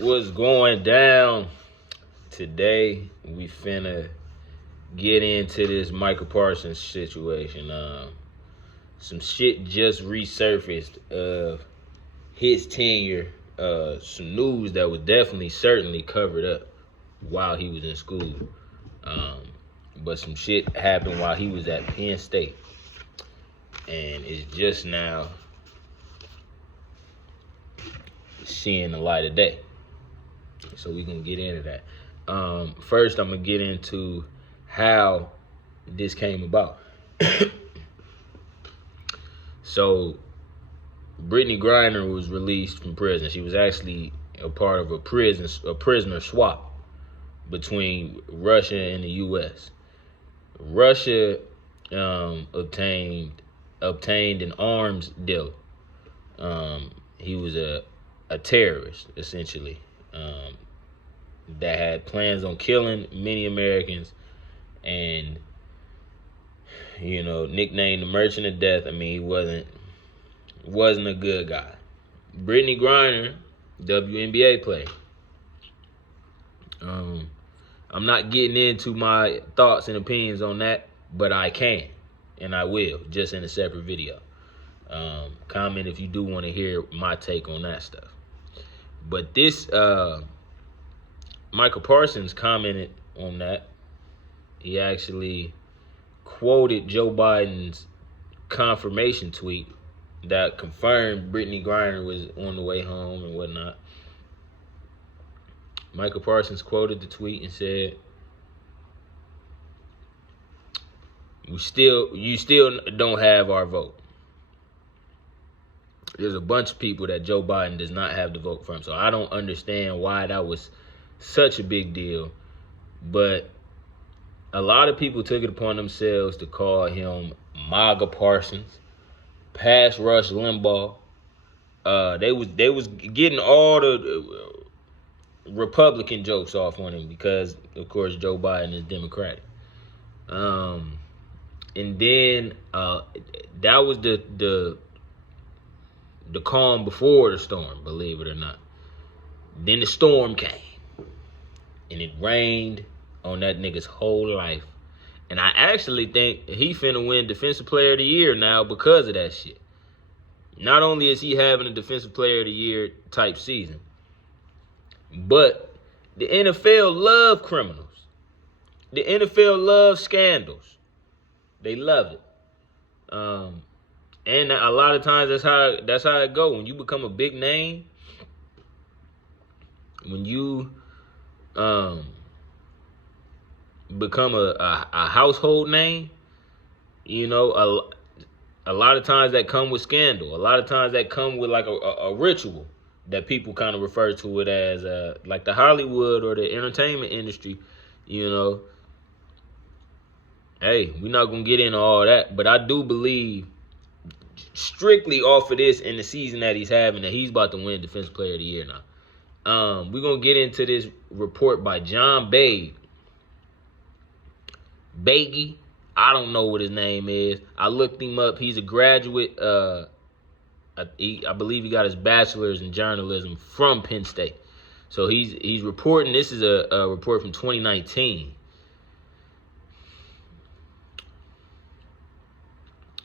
What's going down today? We finna get into this Micah Parsons situation. Some shit just resurfaced of his tenure. Some news that was certainly covered up while he was in school. But some shit happened while he was at Penn State. And it's just now seeing the light of day. So we can get into that. First, I'm going to get into how this came about. So, Brittany Griner was released from prison. She was actually a part of a prisoner swap between Russia and the U.S. Russia obtained an arms deal. He was a terrorist, essentially, that had plans on killing many Americans and, nicknamed the Merchant of Death. I mean, he wasn't a good guy. Brittany Griner, WNBA player. I'm not getting into my thoughts and opinions on that, but I can, and I will, just in a separate video. Comment if you do want to hear my take on that stuff. But this, Michael Parsons commented on that. He actually quoted Joe Biden's confirmation tweet that confirmed Brittany Griner was on the way home and whatnot. Michael Parsons quoted the tweet and said, you still don't have our vote. There's a bunch of people that Joe Biden does not have the vote from. So I don't understand why that was such a big deal. But a lot of people took it upon themselves to call him MAGA Parsons, Pass Rush Limbaugh. They was getting all the Republican jokes off on him because, of course, Joe Biden is Democratic. And then that was the calm before the storm, believe it or not. Then the storm came, and it rained on that nigga's whole life. And I actually think he finna win Defensive Player of the Year now because of that shit. Not only is he having a Defensive Player of the Year type season, but the NFL love criminals. The NFL loves scandals. They love it. And a lot of times that's how it go. When you become a big name, when you become a household name, a lot of times that come with scandal. A lot of times that come with like a ritual that people kind of refer to it as like the Hollywood or the entertainment industry, Hey, we're not going to get into all that, but I do believe strictly off of this and the season that he's having that he's about to win Defensive Player of the Year now. We're going to get into this report by John Bagey. I don't know what his name is. I looked him up. He's a graduate. I believe he got his bachelor's in journalism from Penn State. So he's reporting. This is a report from 2019.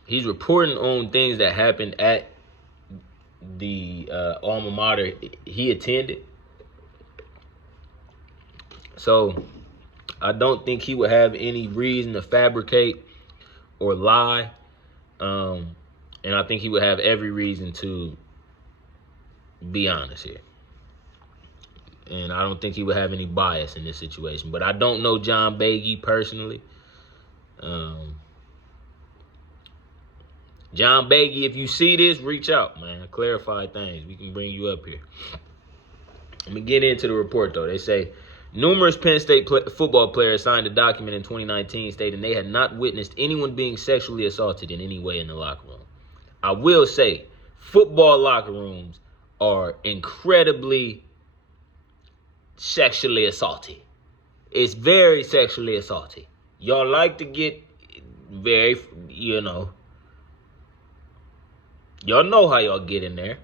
He's reporting on things that happened at the alma mater he attended. So I don't think he would have any reason to fabricate or lie. And I think he would have every reason to be honest here. And I don't think he would have any bias in this situation. But I don't know John Bagey personally. John Bagey, if you see this, reach out, man. Clarify things. We can bring you up here. Let me get into the report, though. They say numerous Penn State football players signed a document in 2019 stating they had not witnessed anyone being sexually assaulted in any way in the locker room. I will say, football locker rooms are incredibly sexually assaulted. It's very sexually assaulted. Y'all like to get very, Y'all know how y'all get in there.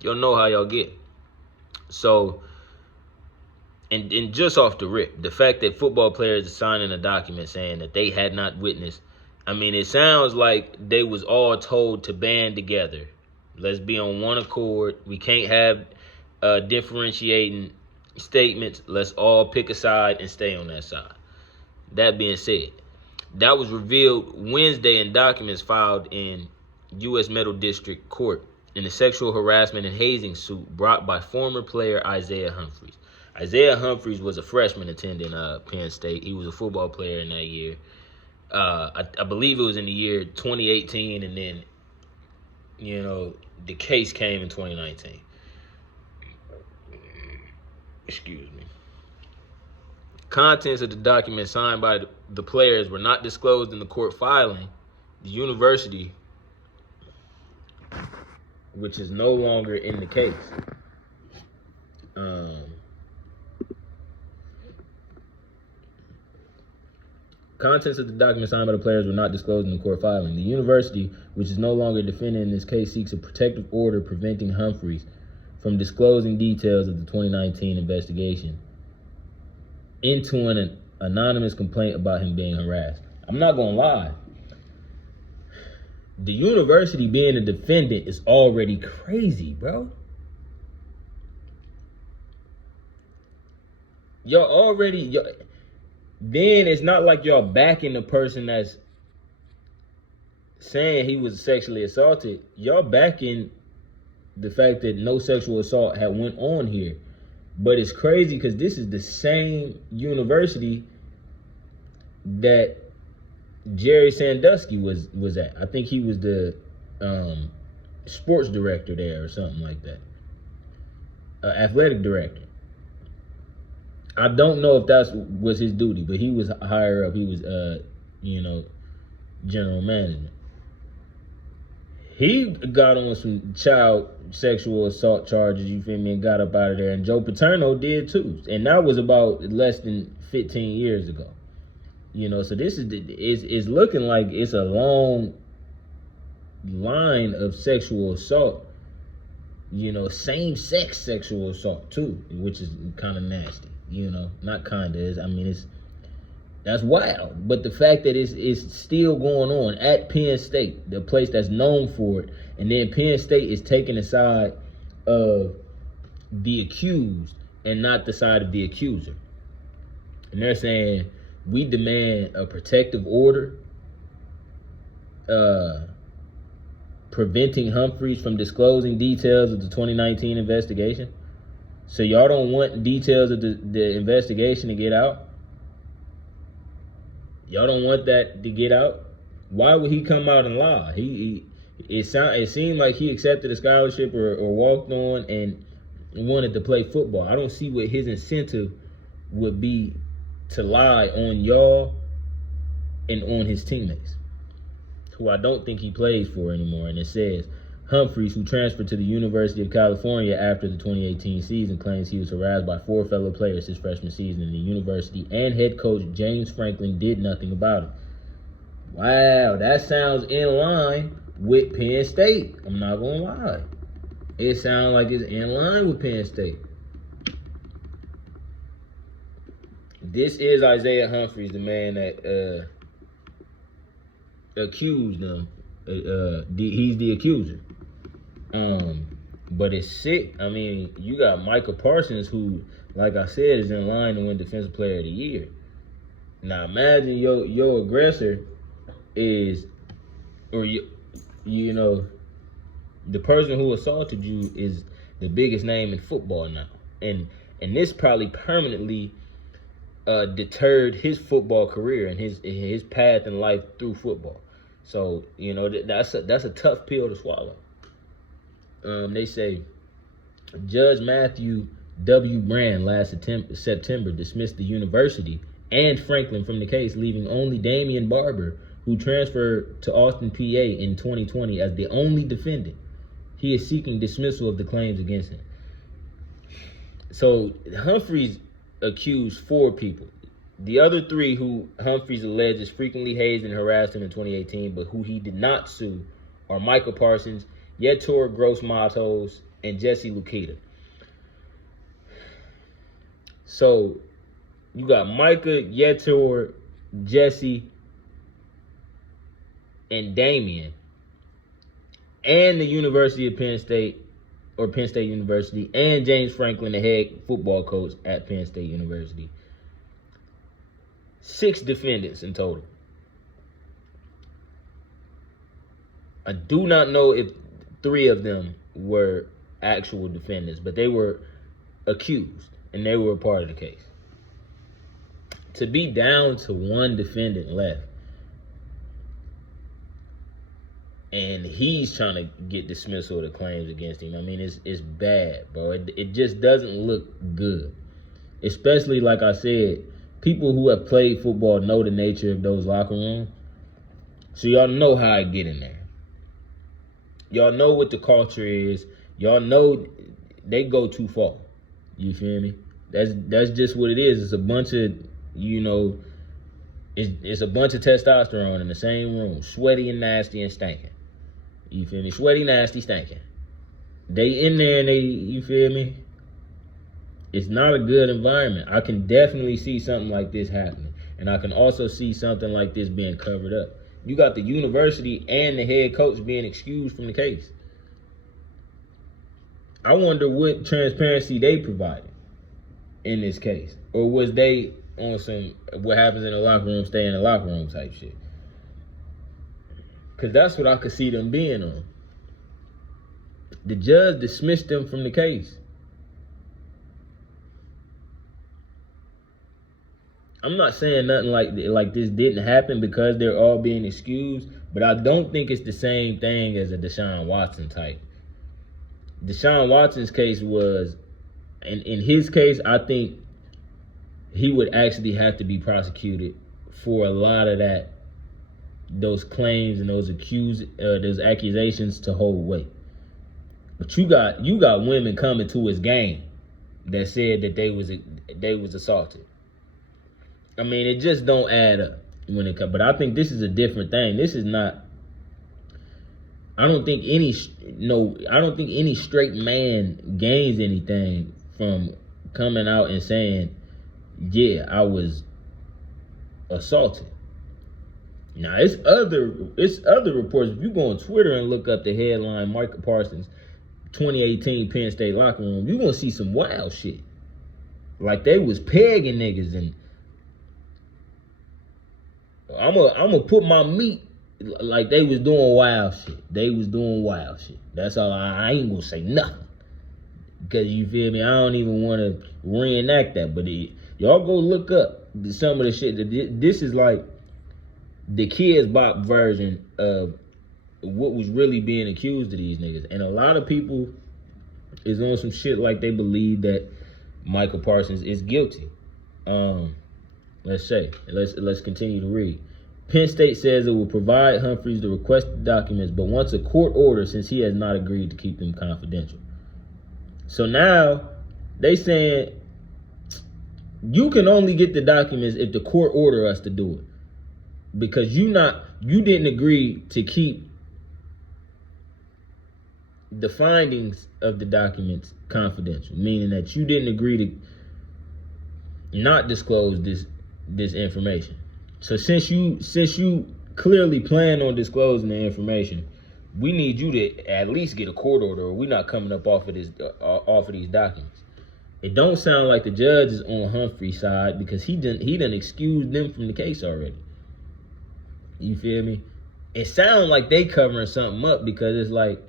Y'all know how y'all get. So, and just off the rip, the fact that football players are signing a document saying that they had not witnessed, I mean, it sounds like they was all told to band together. Let's be on one accord. We can't have differentiating statements. Let's all pick a side and stay on that side. That being said, that was revealed Wednesday in documents filed in U.S. Middle District Court in a sexual harassment and hazing suit brought by former player Isaiah Humphries. Isaiah Humphries was a freshman attending Penn State. He was a football player in that year. I believe it was in the year 2018, and then, the case came in 2019. Excuse me. Contents of the document signed by the players were not disclosed in the court filing. The university, which is no longer in the case, contents of the document signed by the players were not disclosed in the court filing. The university, which is no longer defendant in this case, seeks a protective order preventing Humphries from disclosing details of the 2019 investigation into an anonymous complaint about him being harassed. I'm not going to lie. The university being a defendant is already crazy, bro. Then it's not like y'all backing the person that's saying he was sexually assaulted. Y'all backing the fact that no sexual assault had went on here. But it's crazy because this is the same university that Jerry Sandusky was at. I think he was the sports director there or something like that. Athletic director. I don't know if that was his duty, but he was higher up. He was, general management. He got on some child sexual assault charges, you feel me, and got up out of there. And Joe Paterno did too. And that was about less than 15 years ago. So this is looking like it's a long line of sexual assault. Same-sex sexual assault too, which is kind of nasty. Not kind of. That's wild. But the fact that it's still going on at Penn State, the place that's known for it, and then Penn State is taking the side of the accused and not the side of the accuser. And they're saying, we demand a protective order preventing Humphries from disclosing details of the 2019 investigation. So y'all don't want details of the investigation to get out? Y'all don't want that to get out? Why would he come out and lie? It seemed like he accepted a scholarship or walked on and wanted to play football. I don't see what his incentive would be to lie on y'all and on his teammates, who I don't think he plays for anymore. And it says, Humphries, who transferred to the University of California after the 2018 season, claims he was harassed by 4 fellow players his freshman season in the university, and head coach James Franklin did nothing about it. Wow, that sounds in line with Penn State. I'm not going to lie. It sounds like it's in line with Penn State. This is Isaiah Humphries, the man that accused them. He's the accuser. But it's sick. I mean, you got Micah Parsons, who, like I said, is in line to win Defensive Player of the Year. Now imagine your aggressor is, or the person who assaulted you is the biggest name in football now, and this probably permanently deterred his football career and his path in life through football. So that's a tough pill to swallow. They say Judge Matthew W. Brand last September dismissed the university and Franklin from the case, leaving only Damian Barber, who transferred to Austin, PA in 2020, as the only defendant. He is seeking dismissal of the claims against him. So Humphries accused 4 people. The other 3 who Humphries alleges frequently hazed and harassed him in 2018, but who he did not sue, are Micah Parsons, Yetur Gross-Matos, and Jesse Lukita. So you got Micah, Yetur, Jesse, and Damian, and the University of Penn State, or Penn State University, and James Franklin, the head football coach at Penn State University. 6 defendants in total. I do not know if 3 of them were actual defendants, but they were accused, and they were a part of the case. To be down to 1 defendant left, and he's trying to get dismissal of the claims against him, I mean, it's bad, bro. It just doesn't look good. Especially, like I said, people who have played football know the nature of those locker rooms. So y'all know how I get in there. Y'all know what the culture is. Y'all know they go too far. You feel me? That's just what it is. It's a bunch of, it's a bunch of testosterone in the same room. Sweaty and nasty and stinking. You feel me? Sweaty, nasty, stinking. They in there and you feel me? It's not a good environment. I can definitely see something like this happening. And I can also see something like this being covered up. You got the university and the head coach being excused from the case. I wonder what transparency they provided in this case. Or was they on some what happens in the locker room, stay in the locker room type shit? Because that's what I could see them being on. The judge dismissed them from the case. I'm not saying nothing like this didn't happen because they're all being excused, but I don't think it's the same thing as a Deshaun Watson type. Deshaun Watson's case was, in his case, I think he would actually have to be prosecuted for a lot of those claims and those accusations to hold weight. But you got women coming to his game that said that they was assaulted. I mean, it just don't add up when it comes. But I think this is a different thing. This is not. I don't think any straight man gains anything from coming out and saying, "Yeah, I was assaulted." Now it's other reports. If you go on Twitter and look up the headline, Micah Parsons, 2018 Penn State locker room, you're gonna see some wild shit. Like they was pegging niggas and. I'm gonna put my meat like they was doing wild shit. They was doing wild shit. That's all. I ain't gonna say nothing because you feel me. I don't even want to reenact that. But y'all go look up some of the shit. This is like the Kids Bop version of what was really being accused of these niggas. And a lot of people is on some shit like they believe that Micah Parsons is guilty. Let's continue to read. Penn State says it will provide Humphreys the requested documents, but wants a court order since he has not agreed to keep them confidential. So now they saying you can only get the documents if the court order us to do it, because you didn't agree to keep the findings of the documents confidential, meaning that you didn't agree to not disclose this information. So since you clearly plan on disclosing the information, we need you to at least get a court order, or we're not coming up off of these documents. It don't sound like the judge is on Humphrey's side because he done excused them from the case already. You feel me? It sounds like they covering something up because it's like,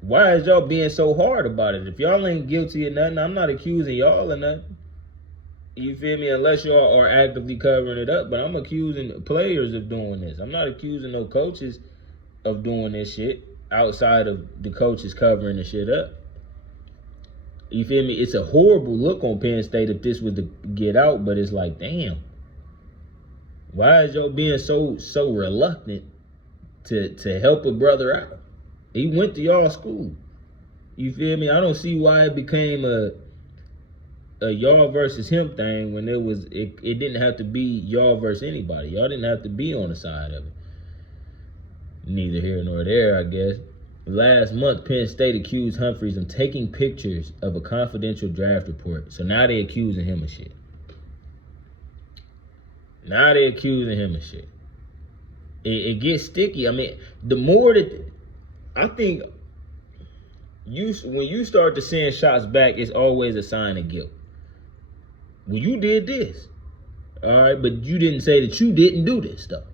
why is y'all being so hard about it? If y'all ain't guilty of nothing, I'm not accusing y'all of nothing. You feel me? Unless y'all are actively covering it up. But I'm accusing players of doing this. I'm not accusing no coaches of doing this shit outside of the coaches covering the shit up. You feel me? It's a horrible look on Penn State if this was to get out, but it's like, damn. Why is y'all being so reluctant to help a brother out? He went to y'all school. You feel me? I don't see why it became a y'all versus him thing when it didn't have to be y'all versus anybody. Y'all didn't have to be on the side of it. Neither here nor there, I guess. Last month, Penn State accused Humphreys of taking pictures of a confidential draft report. So now they accusing him of shit. It gets sticky. I mean, the more that I think when you start to send shots back, it's always a sign of guilt. Well, you did this, all right, but you didn't say that you didn't do this stuff.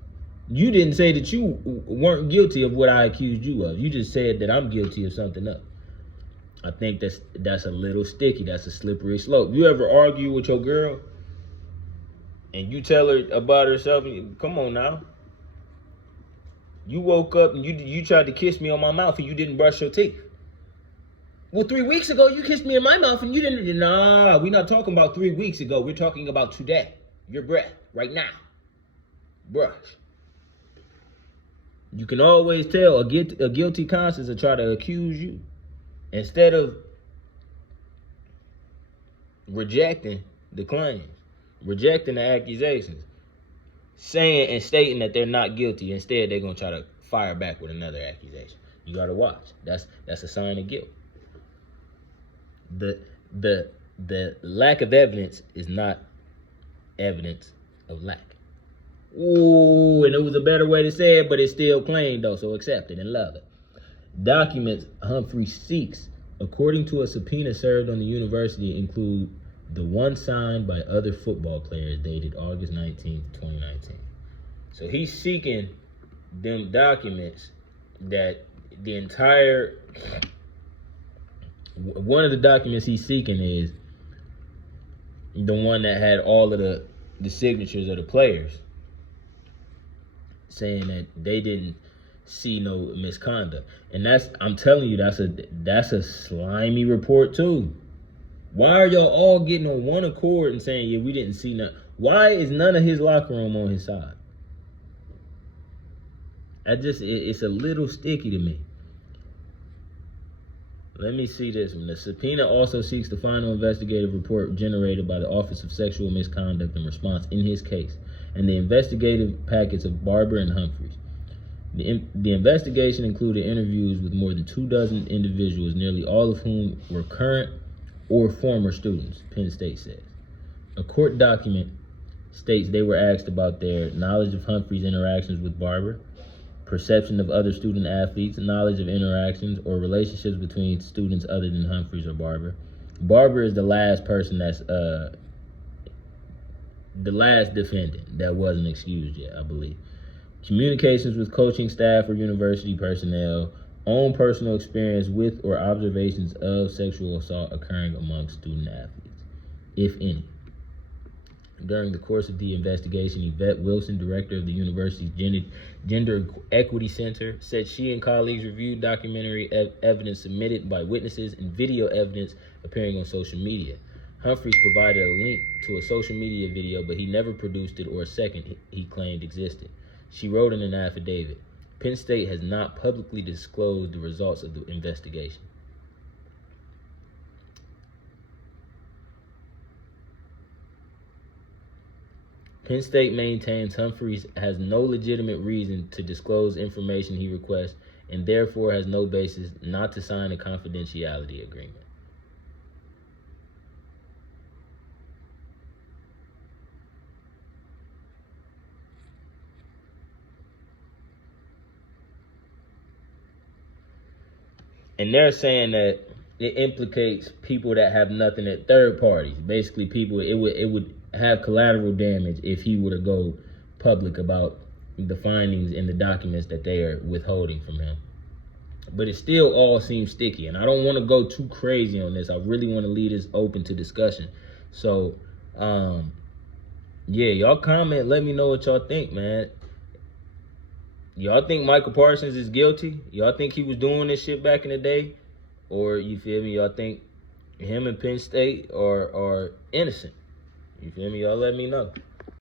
You didn't say that you weren't guilty of what I accused you of. You just said that I'm guilty of something else. I think that's a little sticky. That's a slippery slope. You ever argue with your girl and you tell her about herself? Come on now. You woke up and you tried to kiss me on my mouth and you didn't brush your teeth. Well, 3 weeks ago you kissed me in my mouth and you didn't. Nah, we're not talking about 3 weeks ago. We're talking about today. Your breath, right now. Brush. You can always tell a guilty conscience will try to accuse you. Instead of rejecting the claims, rejecting the accusations, saying and stating that they're not guilty, instead they're going to try to fire back with another accusation. You got to watch. That's a sign of guilt. The lack of evidence is not evidence of lack. Ooh, and it was a better way to say it, but it's still plain though, so accept it and love it. Documents Humphrey seeks, according to a subpoena served on the university, include the one signed by other football players dated August 19th, 2019. So he's seeking them documents that one of the documents he's seeking is the one that had all of the signatures of the players, saying that they didn't see no misconduct. And I'm telling you, that's a slimy report too. Why are y'all all getting on one accord and saying, yeah, we didn't see none? Why is none of his locker room on his side? It's a little sticky to me. Let me see this one. The subpoena also seeks the final investigative report generated by the Office of Sexual Misconduct and Response in his case, and the investigative packets of Barber and Humphreys. The investigation included interviews with more than 24 individuals, nearly all of whom were current or former students, Penn State says. A court document states they were asked about their knowledge of Humphrey's interactions with Barber, perception of other student athletes, knowledge of interactions or relationships between students other than Humphreys or Barber. Barber is the last person that's the last defendant that wasn't excused yet, I believe. Communications with coaching staff or university personnel, own personal experience with or observations of sexual assault occurring among student athletes, if any. During the course of the investigation, Yvette Wilson, director of the university's Gender Equity Center, said she and colleagues reviewed documentary evidence submitted by witnesses and video evidence appearing on social media. Humphreys provided a link to a social media video, but he never produced it or a second he claimed existed. She wrote in an affidavit, Penn State has not publicly disclosed the results of the investigation. Penn State maintains Humphreys has no legitimate reason to disclose information he requests and therefore has no basis not to sign a confidentiality agreement. And they're saying that it implicates people that have nothing at third parties. Basically, people, it would have collateral damage if he were to go public about the findings in the documents that they are withholding from him. But it still all seems sticky, and I don't want to go too crazy on this. I really want to leave this open to discussion. So, yeah, y'all comment. Let me know what y'all think, man. Y'all think Michael Parsons is guilty? Y'all think he was doing this shit back in the day? Or, you feel me, y'all think him and Penn State are innocent? You feel me? Y'all let me know.